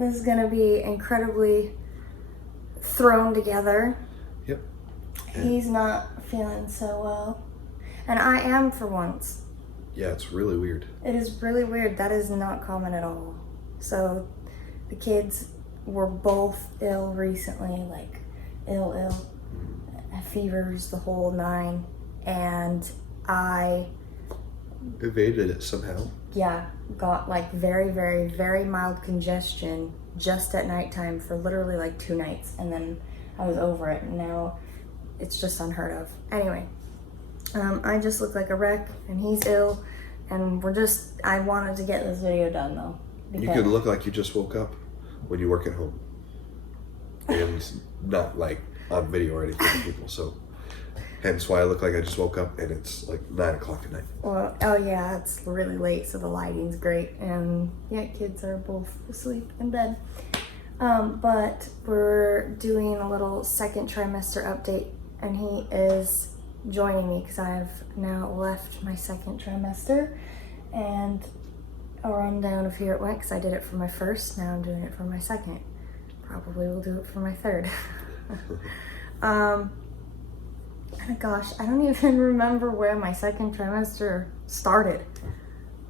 This is gonna be incredibly thrown together. Yep. He's not feeling so well. And I am for once. Yeah, it's really weird. It is really weird. That is not common at all. So the kids were both ill recently, like ill, fevers, the whole nine. And I Evaded it somehow. got like very, very, very mild congestion just at nighttime for literally like 2 nights. And then I was over it. And now it's just unheard of. Anyway, I just look like a wreck and he's ill. And I wanted to get this video done though. You could look like you just woke up when you work at home. And not like on video or anything to people. So hence why I look like I just woke up and it's like 9 o'clock at night. Well, oh yeah, it's really late, so the lighting's great. And yeah, kids are both asleep in bed. But we're doing a little second trimester update, and he is joining me because I've now left my second trimester. And a rundown of here it went, because I did it for my first, now I'm doing it for my second. Probably will do it for my third. Gosh, I don't even remember where my second trimester started.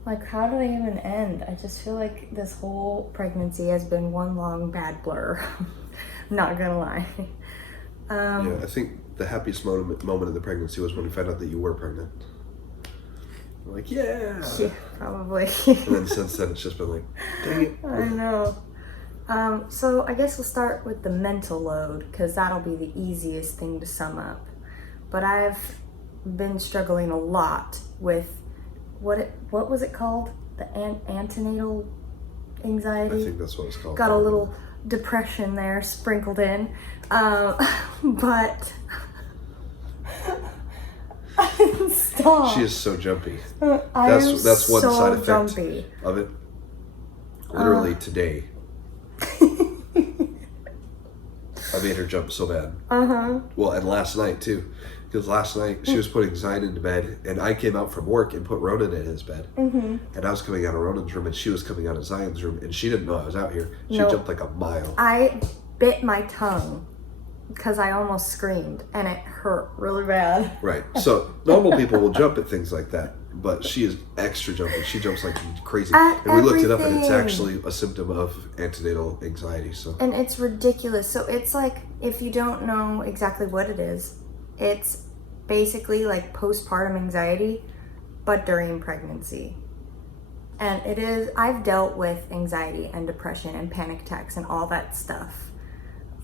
Like, how did I even end? I just feel like this whole pregnancy has been one long bad blur. Not gonna lie. Yeah, I think the happiest moment of the pregnancy was when we found out that you were pregnant. We're like, yeah! Yeah, probably. And then since then, it's just been like, dang it. I know. So I guess we'll start with the mental load, because that'll be the easiest thing to sum up. But I've been struggling a lot with what was it called? The antenatal anxiety? I think that's what it's called. Got a little depression there sprinkled in. But stop. She is so jumpy. That's one so side effect jumpy. of it. Literally today, I made her jump so bad. Well, and last night too. Because last night she was putting Zion into bed, and I came out from work and put Ronan in his bed. And I was coming out of Ronan's room, and she was coming out of Zion's room, and she didn't know I was out here. She jumped like a mile. I bit my tongue because I almost screamed, and it hurt really bad. Right. So normal people will jump at things like that, but she is extra jumpy. She jumps like crazy. And we looked it up, and it's actually a symptom of antenatal anxiety. So. And it's ridiculous. So it's like, if you don't know exactly what it is, it's basically like postpartum anxiety, but during pregnancy. And it is, I've dealt with anxiety and depression and panic attacks and all that stuff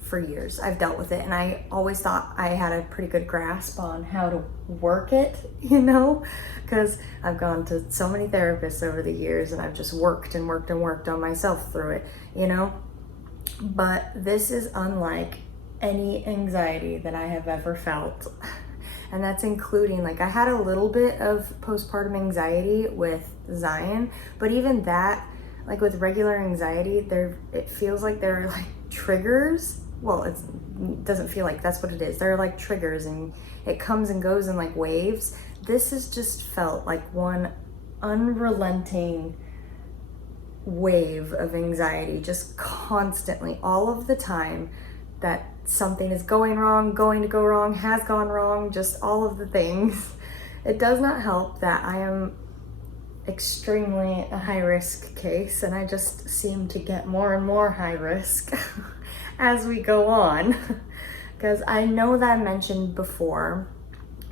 for years. I've dealt with it, and I always thought I had a pretty good grasp on how to work it, you know, because I've gone to so many therapists over the years, and I've just worked and worked and worked on myself through it, you know. But this is unlike any anxiety that I have ever felt. And that's including, like, I had a little bit of postpartum anxiety with Zion, but even that, like with regular anxiety, it feels like there are like triggers. Well, it doesn't feel like that's what it is. They're like triggers, and it comes and goes in like waves. This has just felt like one unrelenting wave of anxiety, just constantly, all of the time, that something is going wrong, going to go wrong, has gone wrong, just all of the things. It does not help that I am extremely a high risk case, and I just seem to get more and more high risk as we go on. Because I know that I mentioned before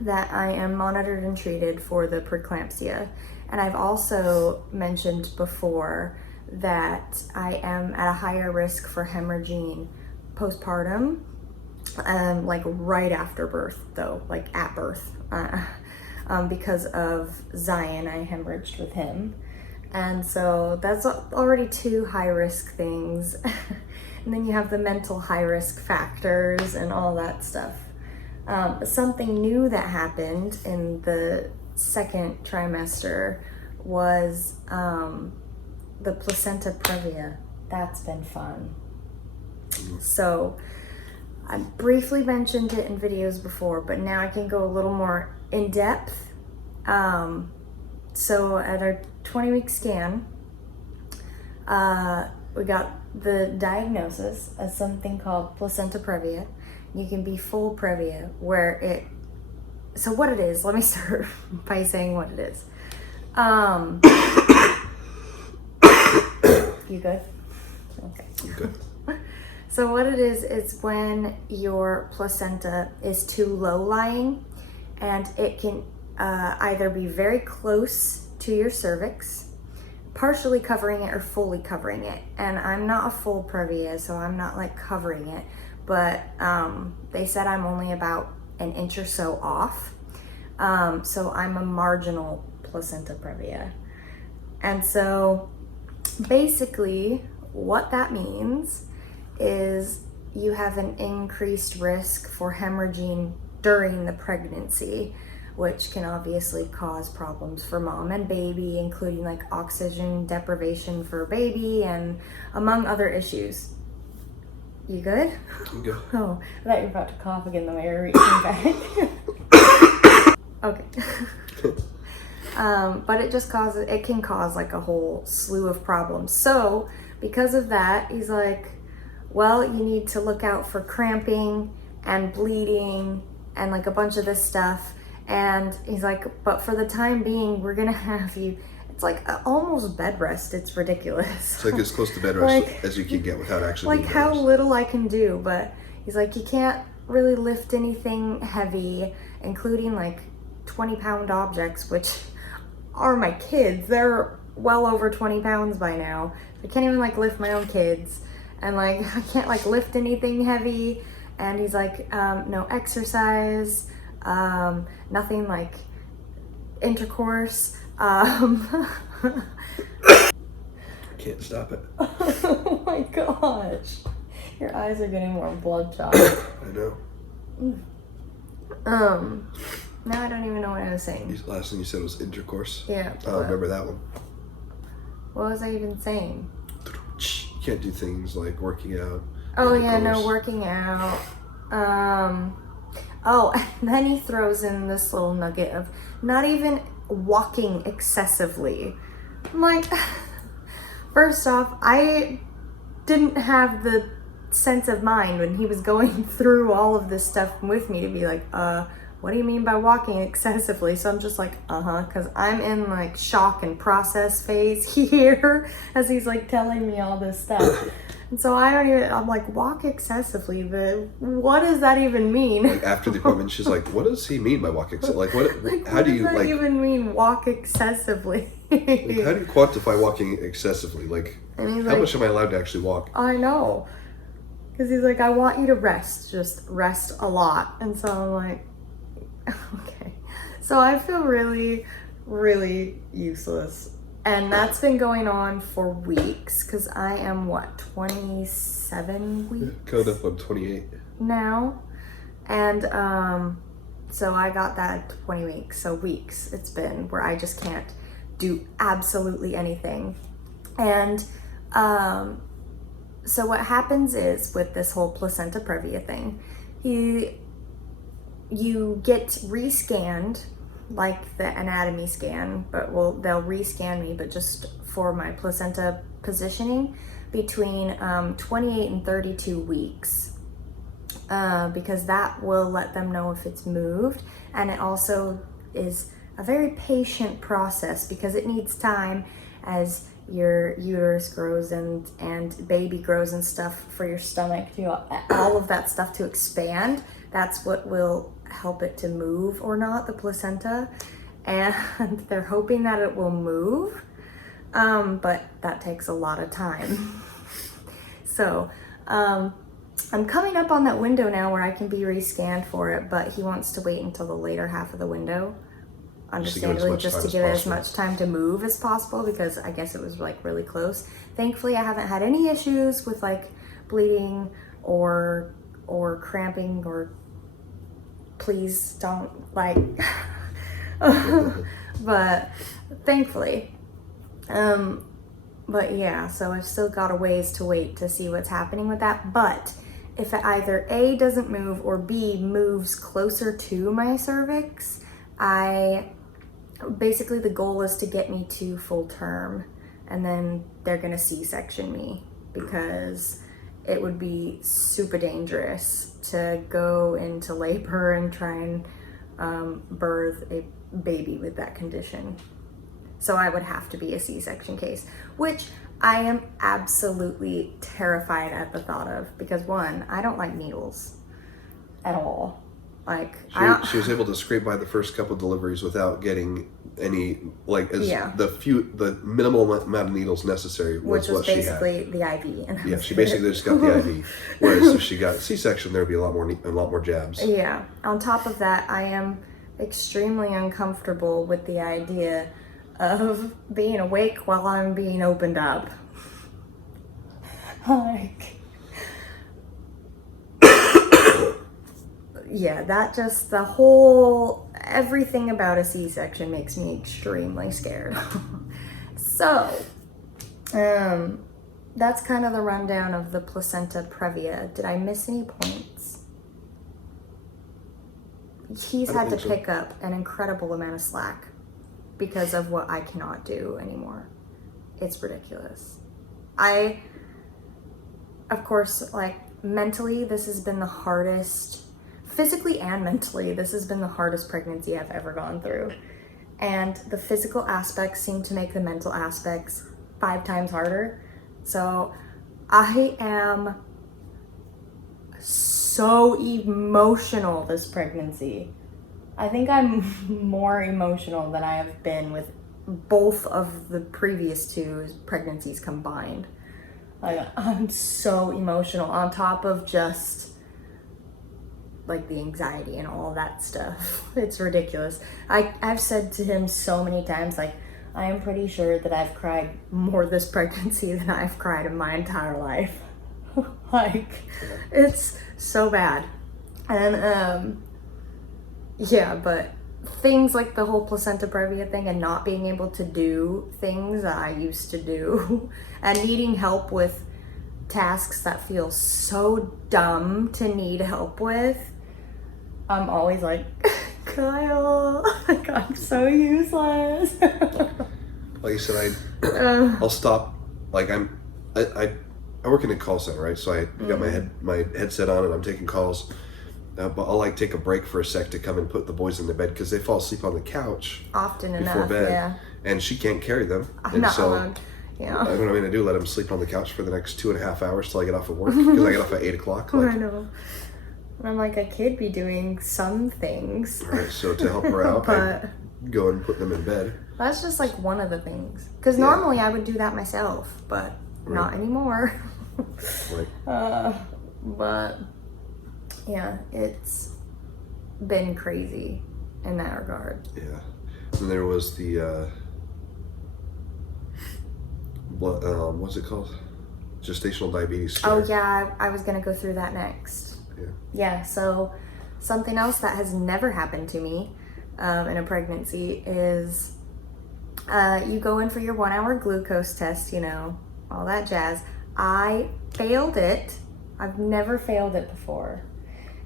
that I am monitored and treated for the preeclampsia. And I've also mentioned before that I am at a higher risk for hemorrhaging postpartum, like right after birth though, like at birth, because of Zion. I hemorrhaged with him, and so that's already 2 high risk things. And then you have the mental high risk factors and all that stuff. Something new that happened in the second trimester was the placenta previa. That's been fun. So I briefly mentioned it in videos before, but now I can go a little more in depth. So at our 20-week scan, we got the diagnosis as something called placenta previa. You can be full previa, where it, so what it is, let me start by saying what it is. You good? Okay. I'm good. So what it is when your placenta is too low lying, and it can either be very close to your cervix, partially covering it or fully covering it. And I'm not a full previa, so I'm not like covering it, but they said I'm only about an inch or so off. So I'm a marginal placenta previa. And so basically what that means is you have an increased risk for hemorrhaging during the pregnancy, which can obviously cause problems for mom and baby, including like oxygen deprivation for baby and among other issues. You good? I'm good. Oh, I thought you were about to cough again the way you're reaching back. Okay. But it can cause like a whole slew of problems. So because of that, he's like, well, you need to look out for cramping and bleeding and like a bunch of this stuff. And he's like, but for the time being, we're gonna have you, it's like almost bed rest. It's ridiculous. It's like as close to bed rest as you can get without actually like how little I can do. But he's like, you can't really lift anything heavy, including like 20-pound objects, which are my kids. They're well over 20 pounds by now. I can't even like lift my own kids, and like I can't like lift anything heavy. And he's like, no exercise, nothing like intercourse. Can't stop it. Oh my gosh, your eyes are getting more bloodshot. I know. Now I don't even know what I was saying. Last thing you said was intercourse. Yeah. I remember that one. What was I even saying? You can't do things like working out. Oh yeah, no working out. Oh, and then he throws in this little nugget of not even walking excessively. I'm like, first off, I didn't have the sense of mind when he was going through all of this stuff with me to be like, what do you mean by walking excessively? So I'm just like, because I'm in like shock and process phase here as he's like telling me all this stuff. And so I'm like, walk excessively, but what does that even mean? Like after the appointment, she's like, what does he mean by walk excessively? Like how do you like even mean walk excessively? Like, how do you quantify walking excessively? Like, how much am I allowed to actually walk? I know. Because he's like, I want you to rest, just rest a lot. And so I'm like, okay. So I feel really, really useless. And that's been going on for weeks, because I am, 27 weeks? Coming up on 28. Now. And so I got that 20 weeks. So weeks it's been where I just can't do absolutely anything. And so what happens is with this whole placenta previa thing, you get rescanned like the anatomy scan, but they'll rescan me, but just for my placenta positioning between 28 and 32 weeks, because that will let them know if it's moved. And it also is a very patient process because it needs time as your uterus grows and baby grows and stuff for your stomach, all of that stuff to expand. That's what will help it to move or not, the placenta. And they're hoping that it will move, but that takes a lot of time. So I'm coming up on that window now where I can be rescanned for it, but he wants to wait until the later half of the window, understandably, just to give it as much time to move as possible, because I guess it was like really close. Thankfully, I haven't had any issues with like bleeding or cramping, or please don't like, but thankfully, but yeah, so I've still got a ways to wait to see what's happening with that. But if it either A, doesn't move, or B, moves closer to my cervix, basically the goal is to get me to full term, and then they're gonna C-section me. because it would be super dangerous to go into labor and try and birth a baby with that condition. So I would have to be a C-section case, which I am absolutely terrified at the thought of, because one, I don't like needles at all. Like she was able to scrape by the first couple deliveries without getting any, like, the minimal amount of needles necessary was what she had. Which was basically the IV. And yeah, she basically just got the IV. Whereas if she got C-section, there'd be a lot more jabs. Yeah. On top of that, I am extremely uncomfortable with the idea of being awake while I'm being opened up. Like, yeah, that just, everything about a C-section makes me extremely scared. So, that's kind of the rundown of the placenta previa. Did I miss any points? He's had to pick up an incredible amount of slack because of what I cannot do anymore. It's ridiculous. Of course, like, mentally, this has been the hardest, physically and mentally, this has been the hardest pregnancy I've ever gone through. And the physical aspects seem to make the mental aspects 5 times harder. So I am so emotional this pregnancy. I think I'm more emotional than I have been with both of the previous 2 pregnancies combined. Like, I'm so emotional on top of just like the anxiety and all that stuff. It's ridiculous. I've said to him so many times, like, I am pretty sure that I've cried more this pregnancy than I've cried in my entire life. Like, it's so bad. And yeah, but things like the whole placenta previa thing and not being able to do things that I used to do and needing help with tasks that feel so dumb to need help with, I'm always like, Kyle, like, I'm so useless. Like I said, I'll stop. Like, I work in a call center, right? So I got my headset on and I'm taking calls. But I'll like take a break for a sec to come and put the boys in the bed because they fall asleep on the couch often before enough, bed, yeah. And she can't carry them. I'm and not so alone. Yeah. I don't know what I'm gonna do. Let them sleep on the couch for the next 2.5 hours till I get off of work because I get off at 8 o'clock. Like, I know. I'm like, I could be doing some things. All right, so to help her out, I go and put them in bed. That's just like one of the things. Because normally I would do that myself, but not anymore. Right. But yeah, it's been crazy in that regard. Yeah. And there was the what's it called? Gestational diabetes scare. Oh yeah, I was gonna go through that next. Yeah, so something else that has never happened to me in a pregnancy is you go in for your 1-hour glucose test, you know, all that jazz. I failed it. I've never failed it before.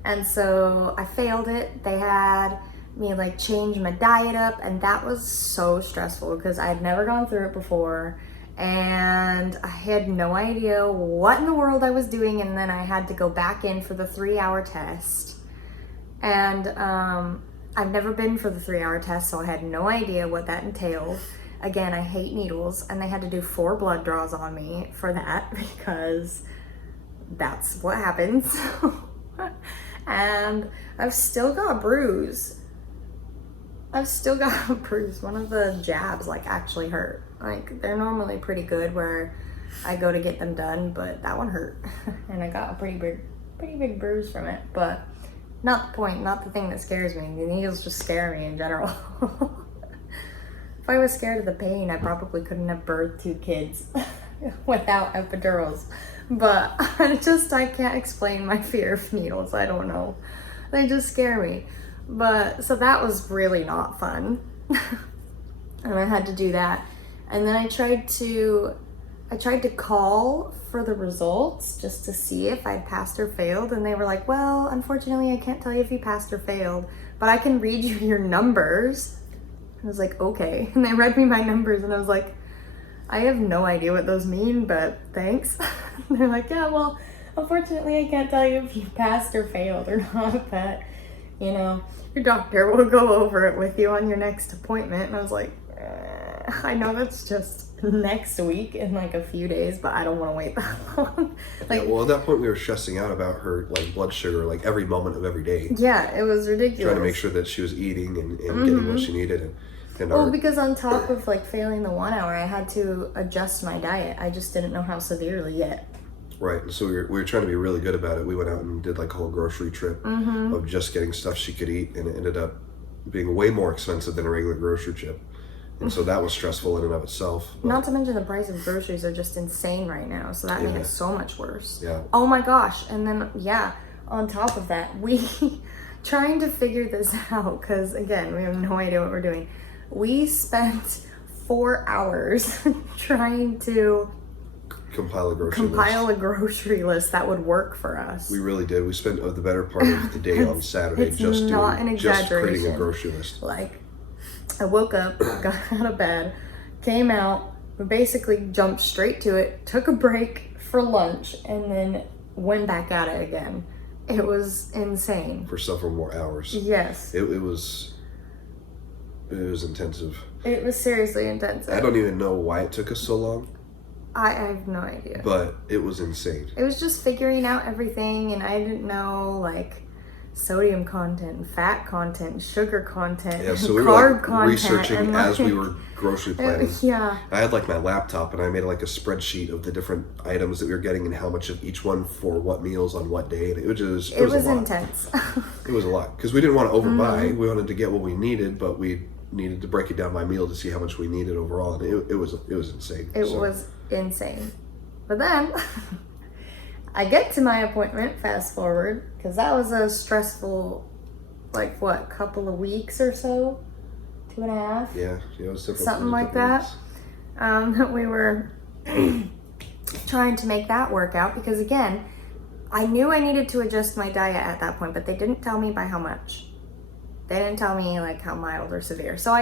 And so I failed it. They had me like change my diet up, and that was so stressful because I had never gone through it before. And I had no idea what in the world I was doing, and then I had to go back in for the 3-hour test. And I've never been for the 3-hour test, so I had no idea what that entailed. Again, I hate needles, and they had to do 4 blood draws on me for that because that's what happens. And I've still got a bruise. One of the jabs like actually hurt. Like, they're normally pretty good where I go to get them done, but that one hurt. And I got a pretty big bruise from it. But not the point, not the thing that scares me. The needles just scare me in general. If I was scared of the pain, I probably couldn't have birthed 2 kids without epidurals. But I can't explain my fear of needles. I don't know. They just scare me. But so that was really not fun. And I had to do that. And then I tried to call for the results just to see if I'd passed or failed. And they were like, well, unfortunately, I can't tell you if you passed or failed, but I can read you your numbers. I was like, okay. And they read me my numbers, and I was like, I have no idea what those mean, but thanks. They're like, yeah, well, unfortunately, I can't tell you if you passed or failed or not, but, you know, your doctor will go over it with you on your next appointment. And I was like, I know that's just next week in like a few days, but I don't want to wait that long. Like, yeah, well, at that point, we were stressing out about her like blood sugar, like every moment of every day. Yeah, it was ridiculous. Trying to make sure that she was eating and getting what she needed. And well, because on top of like failing the 1 hour, I had to adjust my diet. I just didn't know how severely yet. Right, and so we were trying to be really good about it. We went out and did like a whole grocery trip of just getting stuff she could eat, and it ended up being way more expensive than a regular grocery trip. And so that was stressful in and of itself. But not to mention the price of groceries are just insane right now, so that made it so much worse. Yeah. Oh my gosh, and then, yeah, on top of that, we trying to figure this out, because again, we have no idea what we're doing. We spent 4 hours trying to compile a grocery list that would work for us. We really did. We spent the better part of the day on Saturday just creating a grocery list. Like, I woke up, got out of bed, came out, we basically jumped straight to it, took a break for lunch, and then went back at it again. It was insane. For several more hours. Yes. It was intensive. It was seriously intensive. I don't even know why it took us so long. I have no idea. But it was insane. It was just figuring out everything, and I didn't know, like, sodium content, fat content, sugar content, yeah, so we carb were like content, researching as we were grocery planning. Yeah. I had like my laptop and I made like a spreadsheet of the different items that we were getting and how much of each one for what meals on what day, and it was intense. It was a lot because we didn't want to overbuy. We wanted to get what we needed, but we needed to break it down by meal to see how much we needed overall, and it was insane. It was insane. But then I get to my appointment, fast forward, because that was a stressful, like, what, couple of weeks or so? 2.5? Yeah, it was different. Something like that. We were trying to make that work out because, again, I knew I needed to adjust my diet at that point, but they didn't tell me by how much. They didn't tell me, like, how mild or severe. So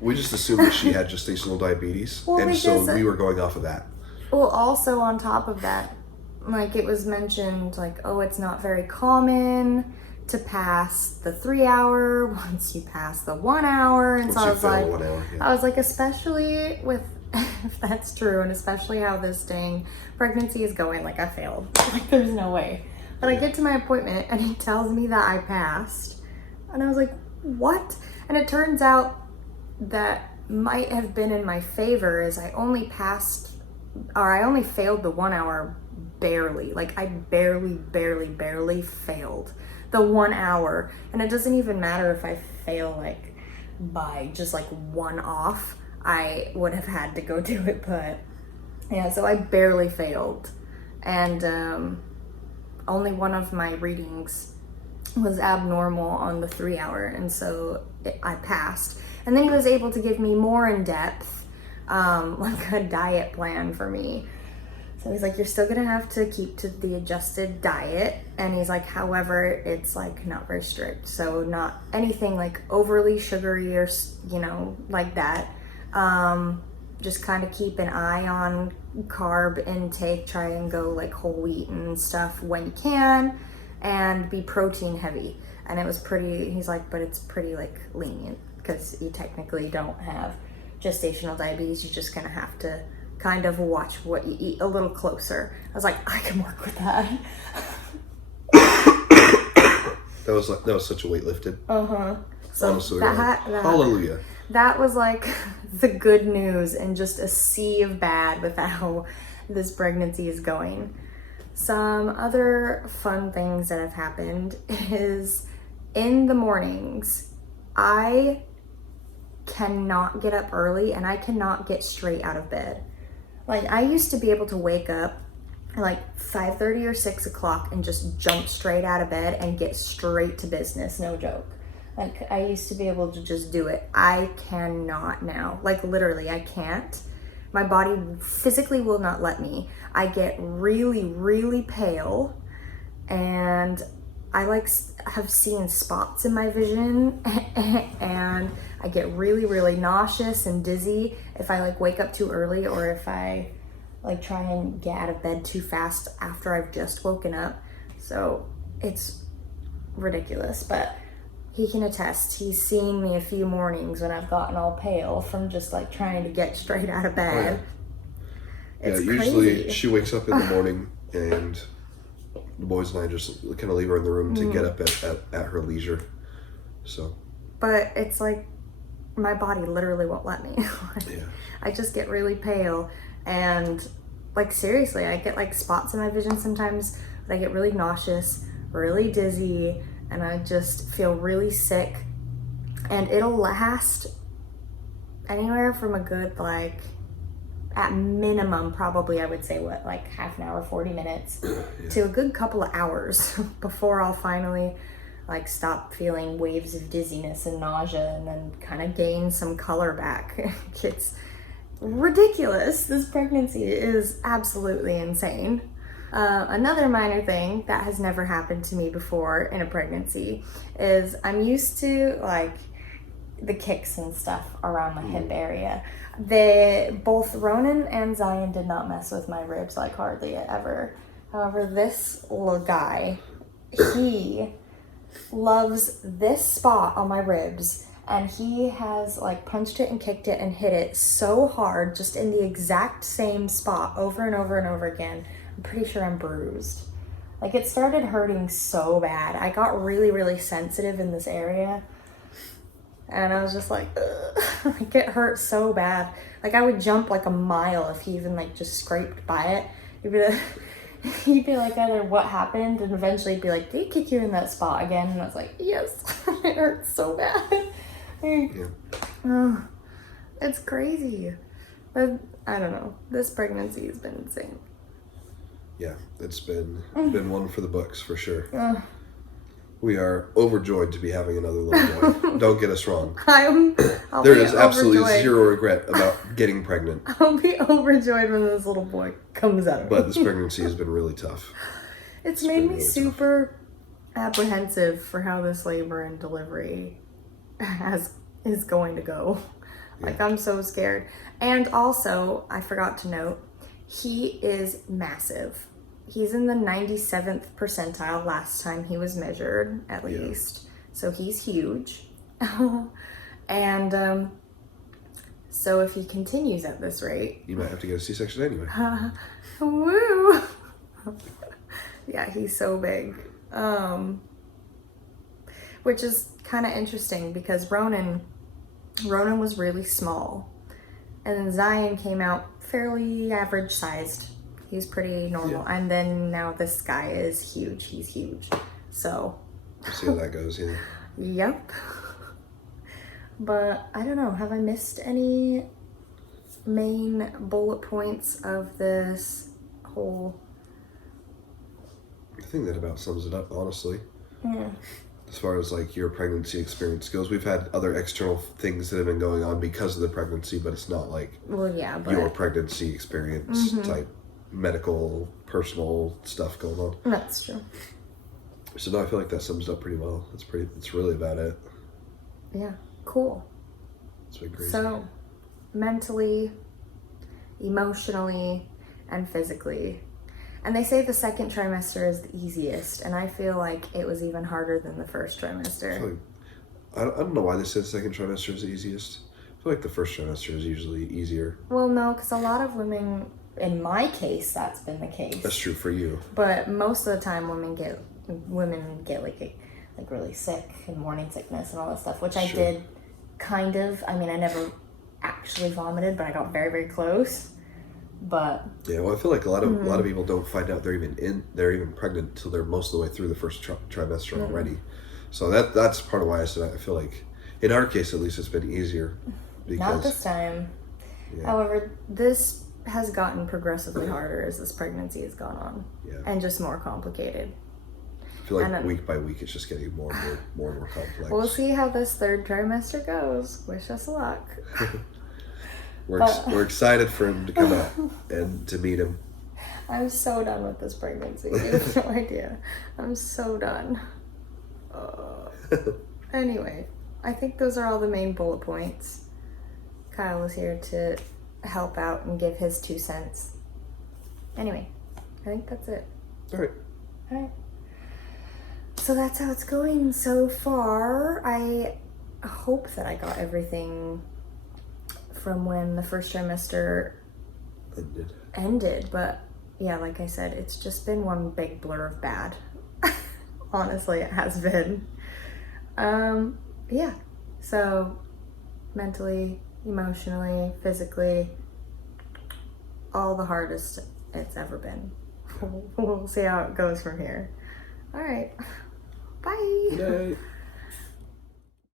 we just assumed that she had gestational diabetes, and so we were going off of that. Well, also on top of that, like, it was mentioned, like, oh, it's not very common to pass the 3 hour once you pass the 1 hour. And so I was like, 1 hour, yeah. I was like, especially with, if that's true, and especially how this dang pregnancy is going, like, I failed. Like, there's no way. But I get to my appointment and he tells me that I passed. And I was like, what? And it turns out that might have been in my favor is I only failed the 1 hour barely. Like, I barely failed the 1 hour. And it doesn't even matter if I fail, like, by just, like, one off. I would have had to go do it, but, yeah, so I barely failed. And only one of my readings was abnormal on the 3 hour, and so I passed. And then he was able to give me more in depth, like a diet plan for me. So he's like, you're still gonna have to keep to the adjusted diet, and he's like, however, it's like not very strict, so not anything like overly sugary or, you know, like that. Just kind of keep an eye on carb intake, try and go like whole wheat and stuff when you can, and be protein heavy. And it was pretty, he's like, but it's pretty like lenient because you technically don't have gestational diabetes. You're just gonna have to kind of watch what you eat a little closer. I was like, I can work with that. That was such a weight lifted. So honestly, hallelujah. That was like the good news in just a sea of bad with how this pregnancy is going. Some other fun things that have happened is in the mornings, I cannot get up early and I cannot get straight out of bed. Like, I used to be able to wake up at like 5:30 or 6 o'clock and just jump straight out of bed and get straight to business, no joke. Like, I used to be able to just do it. I cannot now. Like, literally, I can't. My body physically will not let me. I get really pale, and I like have seen spots in my vision, and I get really nauseous and dizzy if I like wake up too early, or if I like try and get out of bed too fast after I've just woken up. So it's ridiculous, but he can attest. He's seen me a few mornings when I've gotten all pale from just like trying to get straight out of bed. It's usually crazy. She wakes up in the morning and the boys and I just kind of leave her in the room to get up at her leisure. So. But it's like my body literally won't let me. I just get really pale, and like seriously, I get like spots in my vision sometimes. I get really nauseous, really dizzy, and I just feel really sick. And it'll last anywhere from a good, like, at minimum, probably I would say like half an hour, 40 minutes to a good couple of hours before I'll finally like stop feeling waves of dizziness and nausea and then kind of gain some color back. It's ridiculous. This pregnancy is absolutely insane. Another minor thing that has never happened to me before in a pregnancy is I'm used to like the kicks and stuff around my hip area. Both Ronan and Zion did not mess with my ribs like hardly ever. However, this little guy, he loves this spot on my ribs, and he has like punched it and kicked it and hit it so hard just in the exact same spot over and over and over again. I'm pretty sure I'm bruised. Like, it started hurting so bad. I got really, really sensitive in this area. And I was just like, ugh. Like, it hurt so bad. Like, I would jump like a mile if he even like just scraped by it. He'd be like, either what happened, and eventually he'd be like, did he kick you in that spot again? And I was like, yes. It hurts so bad. It's crazy. But I don't know. This pregnancy has been insane. Yeah, it's been one for the books for sure. We are overjoyed to be having another little boy. Don't get us wrong. There is absolutely zero regret about getting pregnant. I'll be overjoyed when this little boy comes out. But this pregnancy has been really tough. It's made me really super apprehensive for how this labor and delivery is going to go. Yeah. Like, I'm so scared. And also, I forgot to note, he is massive. He's in the 97th percentile last time he was measured, at least. So he's huge. And so if he continues at this rate... You might have to get a C-section anyway. Woo! Yeah, he's so big. Which is kind of interesting because Ronan was really small. And then Zion came out fairly average sized. He's pretty normal. Yeah. And then now this guy is huge. He's huge. So. We'll see how that goes, yeah. Yep. But I don't know. Have I missed any main bullet points of this whole? I think that about sums it up, honestly. Yeah. As far as like your pregnancy experience goes, we've had other external things that have been going on because of the pregnancy, but it's not like your pregnancy experience type medical, personal stuff going on. That's true. So no, I feel like that sums it up pretty well. It's really about it. Yeah, cool. It's been crazy. So, mentally, emotionally, and physically. And they say the second trimester is the easiest, and I feel like it was even harder than the first trimester. I don't know why they said second trimester is the easiest. I feel like the first trimester is usually easier. Well, no, because a lot of women, in my case, that's been the case. That's true for you. But most of the time, women get like really sick and morning sickness and all that stuff, which I did kind of. I mean, I never actually vomited, but I got very, very close. But yeah, well, I feel like a lot of people don't find out they're even pregnant until they're most of the way through the first trimester already. So that's part of why I said I feel like in our case at least it's been easier. Because, not this time. Yeah. However, this has gotten progressively harder as this pregnancy has gone on, and just more complicated. I feel like week by week it's just getting more and more complex. We'll see how this third trimester goes. Wish us luck. We're excited for him to come out and to meet him. I'm so done with this pregnancy. You have no idea. I'm so done. Anyway, I think those are all the main bullet points. Kyle was here to help out and give his 2 cents. Anyway, I think that's it. All right. All right. So that's how it's going so far. I hope that I got everything from when the first trimester ended. But yeah, like I said, it's just been one big blur of bad. Honestly, it has been. Yeah. So mentally, emotionally, physically, all the hardest it's ever been. We'll see how it goes from here. All right. Bye. Good night.